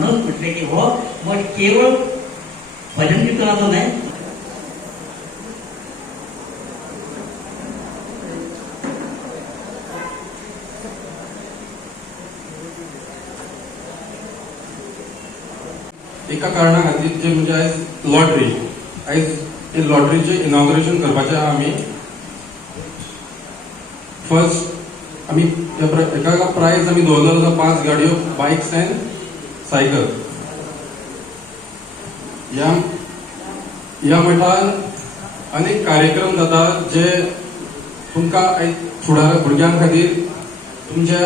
म्हणून म्हटले की हो मग केवळ भजन कीर्तनाचं नाही, एका कारणा खातीर जे म्हणजे आयज लॉटरी, आयज हे लॉटरीचे इनॉग्रेशन करपाचे आहा आमी. फर्स्ट आमी एका प्राइज आमी दवरलेलो आसा 5 गाडयो, बायक्स एंड सायकल. ह्या मठान अनेक कार्यक्रम जातात जे तुमकां फुडार भुरग्यां खातीर तुमच्या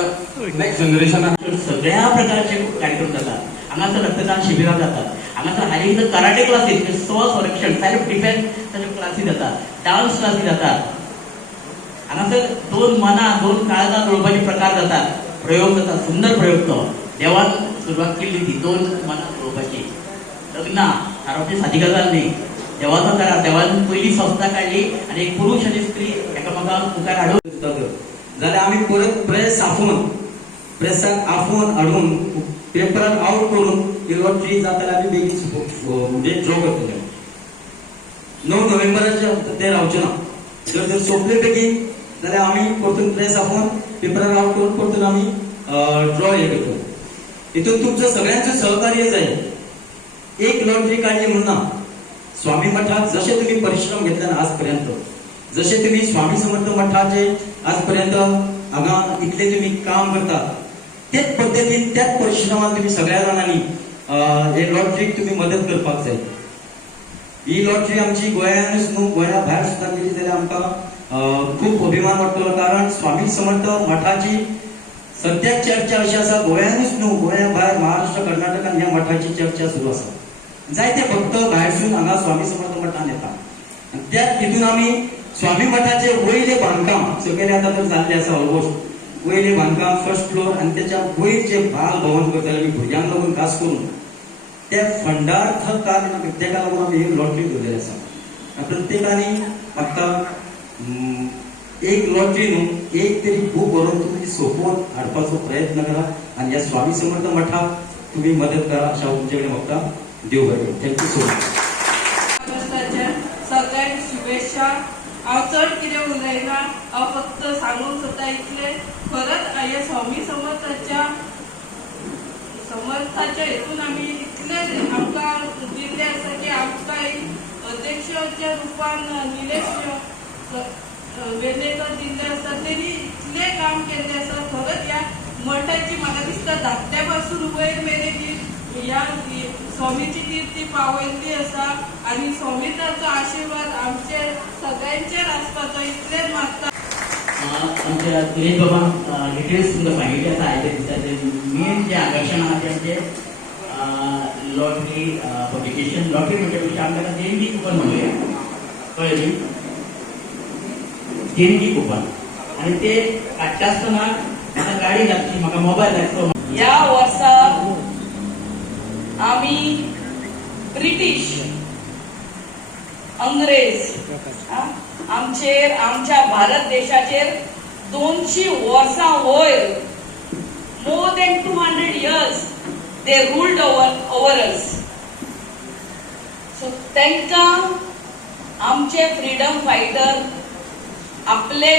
नेक्स्ट जनरेशनाक सगळ्या प्रकारचे कार्यक्रम जातात. हांगासर रक्तदान शिबिरां जातात, हांगासर हालीं कराटे क्लासीस, स्वसंरक्षण सेल्फ डिफेन्स क्लासी जातात, डान्स क्लासी जातात. हांगासर दोन मनां दोन काळजां जुळोवपाचे प्रकार जातात, प्रयोग जातात. सुंदर प्रयोग तो देवान सुरवात केल्ली ती दोन मनां जुळोवपाची. लग्नां थारोवपाची सादी गजाल न्ही, देवाचो करा. देवान पयली संस्था काडली आनी एक पुरुष आनी स्त्री एकामेकांक मुखार हाडून जाल्यार आमी परत प्रेसाक आफोवन हाडून पेपरान आउट करून ही लॉटरी जाताल्यार आमी बेगीन म्हणजे ड्रॉ करतले. 9 नोव्हेंबराचे ते रावचे ना. जर सोंपले बेगीन जाल्यार आमी परतून प्रेस आफोवन पेपरान आउट करून परतून आमी ड्रॉ हे करतो. हितून तुमचं सगळ्यांचं सहकार्य जाय. एक लॉटरी काढली म्हणून ना, स्वामी मठात जसे तुम्ही परिश्रम घेतले ना आजपर्यंत, जसे तुम्ही स्वामी समर्थ मठाचे आजपर्यंत हांगा इतले तुम्ही काम करतात, तेच पद्धतीन त्याच परिश्रमान तुम्ही सगळ्या जाणांनी हे लॉटरीक तुम्ही मदत करपाक जाय. ही लॉटरी आमची गोंयानूच न्हू, गोंया भायर सुद्दां गेली जाल्यार आमकां खूप अभिमान वाटतलो. कारण स्वामी समर्थ मठाची सद्या चर्चा अशी आसा, गोंयानूच न्हू, गोंया भायर महाराष्ट्र कर्नाटकान ह्या मठाची चर्चा सुरू आसा. जायते भक्त भायरसून हांगा स्वामी समर्थ मठान येतात. त्याच हितून आमी स्वामी मठाचे वयले बांदकाम सगळे आता तर जाल्ले आसा ऑलमोस्ट. वयले बांदकाम फर्स्ट फ्लोर आनी त्याच्या वयर जे बाल भवन करताले आमी भुरग्यांक लागून खास करून, त्या फंडार्थ तेका लागून आमी ही लॉटरी दवरलेली आसा. प्रत्येकानी आतां एक लॉटरी न्हू, एक तरी बूक व्हरून तुमी सोपोवन हाडपाचो प्रयत्न करा आनी ह्या स्वामी समर्थ मठाक तुम्ही मदत करा अशा तुमचे कडेन म्हाका देव बरें. Thank you so much. सगळ्यांक शुभेच्छा. हांव चड कितें उलयना, हांव फक्त सांगूंक सोदता इतले, खरंच हे स्वामी समर्थाच्या हेतून आमी इतले आमकां दिल्ले आसा की आमकां अध्यक्षाच्या रूपान निलेश वेर्णेकर दिल्ले आसा, तेणी इतले काम केल्ले आसा. खरंच ह्या मठाची म्हाका दिसता धाकट्या पासून वयर मेरेन ह्या स्वामीची कीर्ती पावयल्ली आसा आनी स्वामीताचो आशिर्वाद आमचे सगळ्यांचेर आसपाचो इतलेच मागता. आमच्या दिनेश बाबा डिटेल्स तुमकां सांगिल्ले आसा आयच्या दिसाचे. मेन जे आकर्शण आहा ते आमचे लॉटरी पब्लिकेशन. लॉटरी म्हणजे पेक्षा आमकां देणगी कुपन म्हणूया, कळ्ळें न्ही, देणगी कुपन. आनी ते काडटा आसतना म्हाका गाडी लागची, म्हाका मोबायल लागचो. ह्या वर्सा आमी ब्रिटीश अंग्रेज आमचेर, आमच्या भारत देशाचेर 200 वर्सां वयर, more than 200 years they ruled over us. So तांकां आमचे फ्रीडम फायटर आपले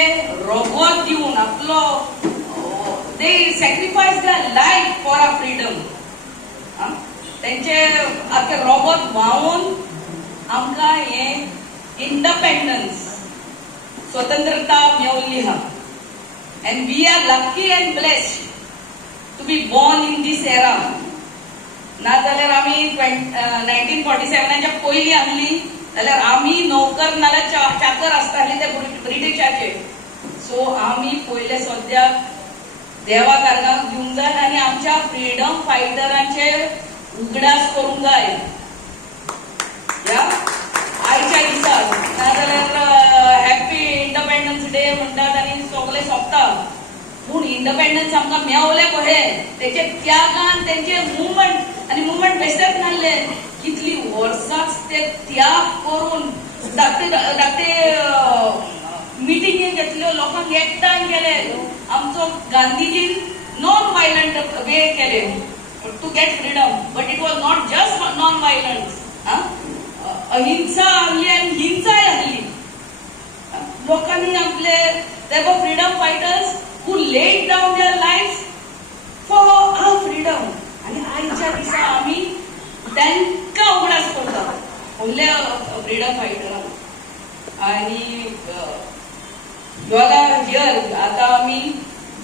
रगत दिवन आपलो they sacrificed their life for our freedom. त्यांचे आखे रगत व्हांवून आमकां हे इंडिपेंडन्स स्वतंत्रता मेळिल्ली आहा. And we are lucky and blessed to be born in this era. नाजाल्यार आमी 1947च्या पयलीं आहली जाल्यार आमी नोकर नाल्यार चाकर आसताली ते ब्रिटिशाचे. सो आमी पयले सद्याक देवा कारणाक दिवंक जाय आनी आमच्या फ्रीडम फायटरांचे उगडास करूंक जाय ह्या आयच्या दिसाक. नाजाल्यार हॅपी इंडिपेंडन्स डे म्हणटात आनी सगळे सोंपता. पूण इंडिपेंडन्स आमकां मेळवलें कशें, तेचे त्यागान तेंचे मुवमेंट आनी मुवमेंट बेश्टेच नासले. कितली वर्सां ते त्याग करून धाकटे मिटिंगी घेतल्यो, लोकांक एकठांय केले. आमचो गांधीजीन नॉन वायलंट वे केले. to get freedom, but it was not just non-violence. अहिंसा हल्ली आणि हिंसा हल्ली. लोकांनी आपले there were freedom fighters who laid down their lives for our freedom. आणि आजच्या दिसा आम्ही त्यांना उघडास करतात only freedom fighter. आणि हियर आता आम्ही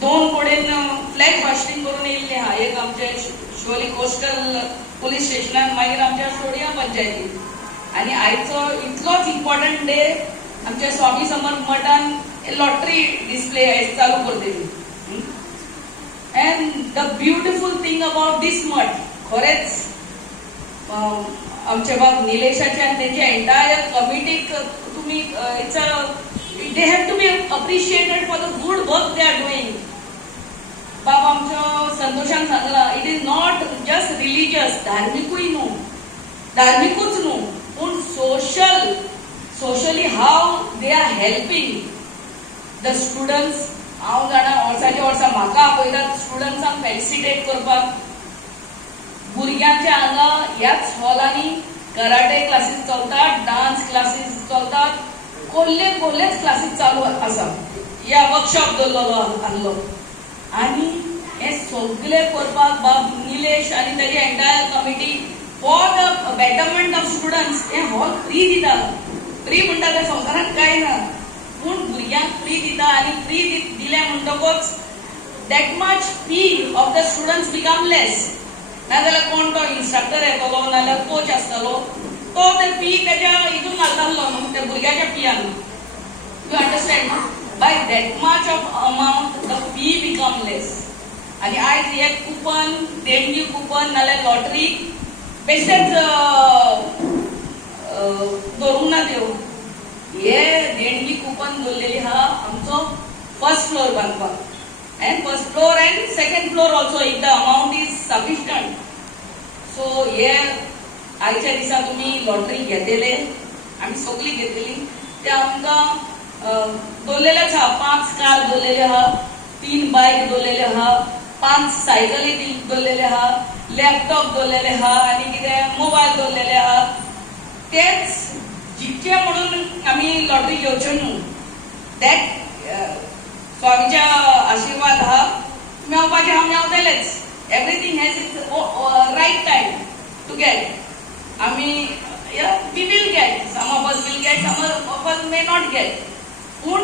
2 कडेन फ्लॅग होस्टिंग करून येयल्ले हा. एक आमचे शिवोली कोस्टल पुलीस स्टेशनान, मागीर आमच्या सोडिया पंचायतीन. आणि आयचो इतलोच इम्पॉर्टंट डे आमच्या स्वामी समर्थ मठान लॉटरी डिस्प्ले चालू करतली. And the beautiful thing about this मठ, खरेंच आमचे बाब निलेशाचे आणि त्यांच्या एंटायर कमिटीक तुम्ही they have to be appreciated for the good work they are doing. बाब आमच्या संतोषान सांगला, it is not just religious, धार्मिकूय न्हू, धार्मिकूच न्हू, पूण socially how they are helping the students. हांव जाणा वर्साच्या वर्सा म्हाका आपयतात स्टुडंट्सांक फेलिसिटेट करपाक. भुरग्यांच्या हांगा ह्याच हॉलांनी कराटे क्लासीस चलतात, डान्स क्लासीस चलतात, कोल्हेच क्लासीस चालू आसा. या वर्कशॉप दवरलेलो आहलो. आणि हे सगळे करपाक बाब निलेश आणि तेजी entire committee for the betterment of students हे हॉल फ्री दिता. फ्री म्हणटा ते संवसारात काय ना, पूण भुरग्यांक फ्री दिता. आणि फ्री दिल्या म्हणटकच that much fee of the students become less. नाजाल्यार कोण तो इन्स्ट्रक्टर येतलो नाजाल्यार कोच आसतलो, तो ते फी त्याच्या हितून घालतालो न्हू, त्या भुरग्याच्या फियान. यू अंडरस्टँड न्हू? By that much of amount the fee become less. आणि आयज हे कुपन, देणगी कुपन नाल्यार लॉटरी बेश्टेच दवरूंक ना त्यो. हे देणगी कुपन दवरलेली आहा आमचो फर्स्ट फ्लोर बांदपाक. And first floor and second floor also, if the amount is sufficient. So here आयच्या दिसा तुम्ही लॉटरी घेतले, आम्ही सगळी घेतली. ते आमकां दवरलेलेच आहा. 5 कार दवरलेले आहा, 3 बायक दवरलेले आहा, 5 सायकली दवरलेले आहा, लॅपटॉप दवरलेले आहा, आणि कितें मोबायल दवरलेले आहा. तेच जितके म्हणून आम्ही लॉटरी घेवच्यो न्हू. दॅट स्वामीच्या आशीर्वाद आहा, मेळपाचे आहा मेळटलेच. Everything has its right time to get. आम्ही we will get, some of us will get, some of us may not get. पूण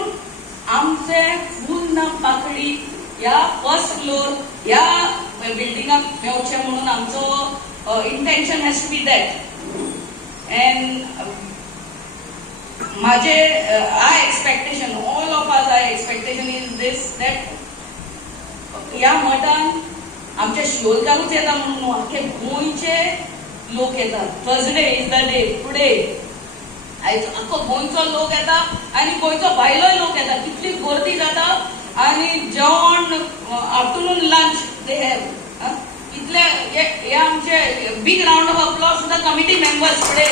आमचे फूल ना पाकळी या फर्स्ट फ्लोर या बिल्डिंगाक मेळचे म्हणून आमचो intention has to be that. And माझे I expectation, all of us I expectation is this, that या मठान आमच्या शिवोलकारूच येता म्हणून न्हू, आख्खे गोंयचे लोक येतात. Thursday is the day, today. आयज आख्खो गोंयचो लोक येता आणि गोंयचो भायलोय लोक येता. कितली गर्दी जाता. आणि जेवण, आफ्टरनून लंच दे हॅव. इतले हे आमचे big round of applause to the committee members today.